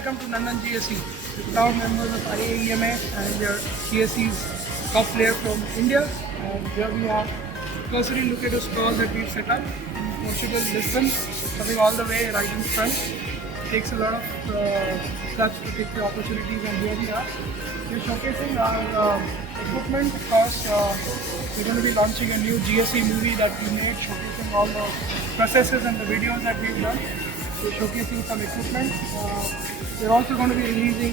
welcome to Nandan GSE, the proud members of IAEMA and your GSE's top player from India. And here we are. Cursory look at a stall that we've set up in Portugal, Lisbon, coming all the way right in front. Takes a lot of guts to take the opportunities, and here we are. We're showcasing our equipment. Of course, we're going to be launching a new GSE movie that we made, showcasing all the processes and the videos that we've done. We're showcasing some equipment. We're also going to be releasing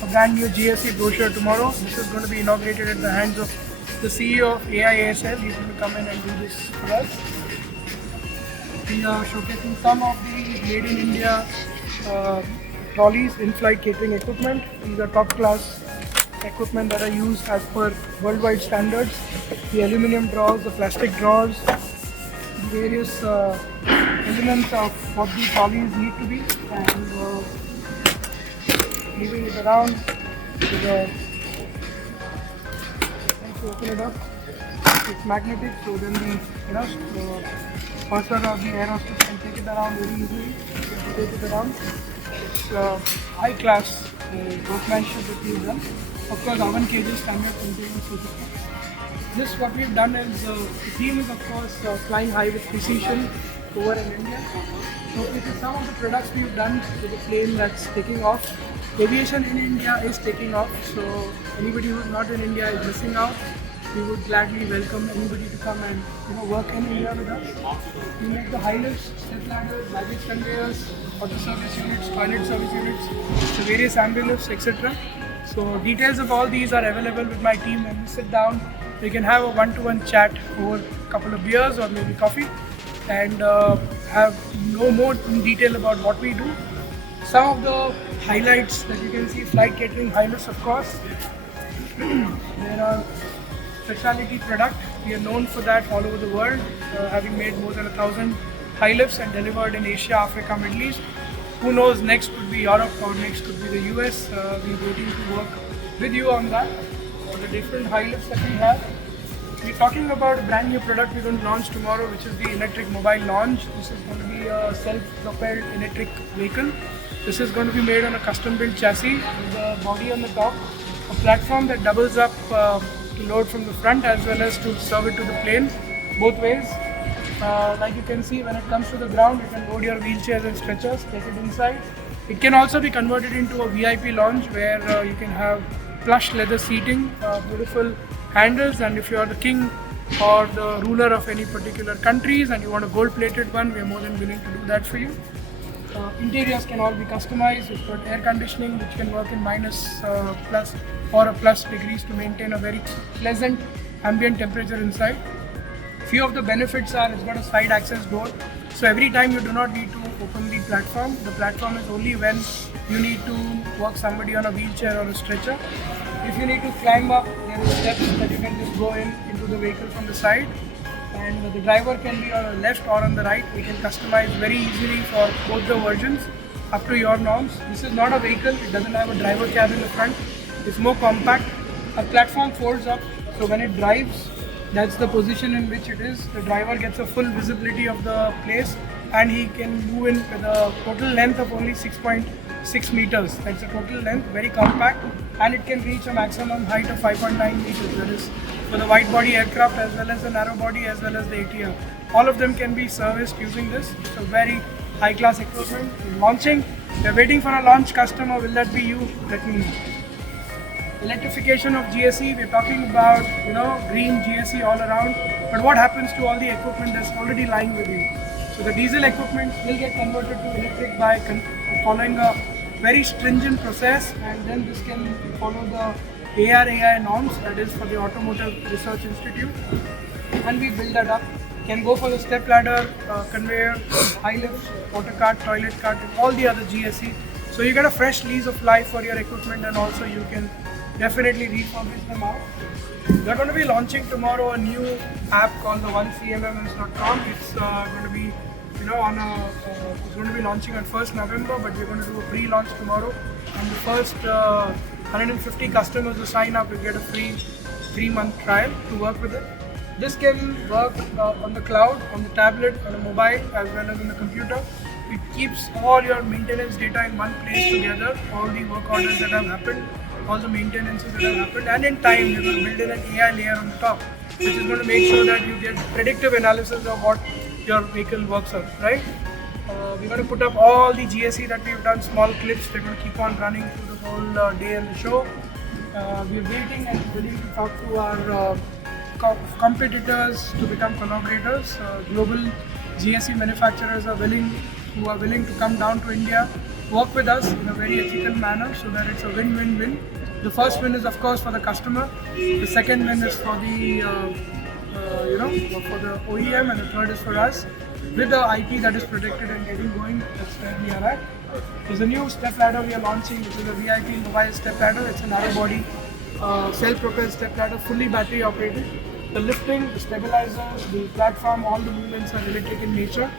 a brand new GSE brochure tomorrow. This is going to be inaugurated at the hands of the CEO of AIASL. He's going to come in and do this for us. We are showcasing some of the made in India trolleys, in-flight catering equipment. These are top-class equipment that are used as per worldwide standards. The aluminium drawers, the plastic drawers, various elements of what the trolleys need to be, and moving it around with a, once you open it up, it's magnetic, so then the person or the air hostess can take it around very easily. Take it around. It's high class workmanship that we've done. Of course, oven cages, standard containers. This what we've done is the theme is of course flying high with precision over in India. So this is some of the products we've done with a plane that's taking off. Aviation in India is taking off, so anybody who's not in India is missing out. We would gladly welcome anybody to come and work in India with us. We make the high lifts, step ladders, baggage conveyors, auto service units, toilet service units, the various ambulance, etc. So details of all these are available with my team. When we sit down, we can have a one-to-one chat over a couple of beers or maybe coffee, and have know more in detail about what we do. Some of the highlights that you can see: flight catering highlights, of course. There are specialty product. We are known for that all over the world, having made more than 1,000 high lifts and delivered in Asia, Africa, Middle East. Who knows, next could be Europe or next could be the US. We're waiting to work with you on that, for the different high lifts that we have. We're talking about a brand new product we're going to launch tomorrow, which is the electric mobile launch. This is going to be a self-propelled electric vehicle. This is going to be made on a custom-built chassis with a body on the top, a platform that doubles up to load from the front as well as to serve it to the plane, both ways. Like you can see, when it comes to the ground, you can load your wheelchairs and stretchers, take it inside. It can also be converted into a VIP lounge where you can have plush leather seating, beautiful handles, and if you are the king or the ruler of any particular countries and you want a gold-plated one, we are more than willing to do that for you. Interiors can all be customized. It's got air conditioning which can work in minus plus or a plus degrees to maintain a very pleasant ambient temperature inside. Few of the benefits are it's got a side access door, so every time you do not need to open the platform. The platform is only when you need to work somebody on a wheelchair or a stretcher. If you need to climb up, there are steps that you can just go into the vehicle from the side, and the driver can be on the left or on the right. We can customize very easily for both the versions up to your norms. This is not a vehicle, it doesn't have a driver cab in the front. It's more compact. Our platform folds up, so when it drives, that's the position in which it is. The driver gets a full visibility of the place, and he can move in with a total length of only 6.6 meters. That's the total length, very compact, and it can reach a maximum height of 5.9 meters. That is for the wide body aircraft as well as the narrow body as well as the ATR. All of them can be serviced using this. It's a very high class equipment. We're launching. We're waiting for a launch customer. Will that be you? Let me know. Electrification of GSE, we're talking about green GSE all around, but what happens to all the equipment that's already lying with you? So the diesel equipment will get converted to electric by following a very stringent process, and then this can follow the ARAI norms, that is for the Automotive Research Institute, and we build that up. Can go for the step ladder, conveyor, high lift, water cart, toilet cart, and all the other GSE. So you get a fresh lease of life for your equipment, and also you can definitely refurbish them out. We're going to be launching tomorrow a new app called the OneCMMS.com. It's going to be, it's going to be launching on 1st November, but we're going to do a pre-launch tomorrow. And the first 150 customers who sign up will get a free 3-month trial to work with it. This can work on the cloud, on the tablet, on a mobile, as well as on the computer. It keeps all your maintenance data in one place together, all the work orders that have happened, all the maintenances that have happened, and in time we're going to build in an AI layer on top, which is going to make sure that you get predictive analysis of what your vehicle works on, right? We're going to put up all the GSE that we've done, small clips. They're going to keep on running through the whole day and the show. We're waiting and willing to talk to our competitors to become collaborators. Global GSE manufacturers are willing to come down to India, work with us in a very ethical manner so that it's a win-win-win. The first win is of course for the customer. The second win is for the for the OEM, and the third is for us. With the IP that is protected and getting going, that's where we are at. There's a new step ladder we are launching, which is a VIP mobile step ladder. It's a narrow body, self-propelled step ladder, fully battery operated. The lifting, the stabilizers, the platform, all the movements are electric in nature.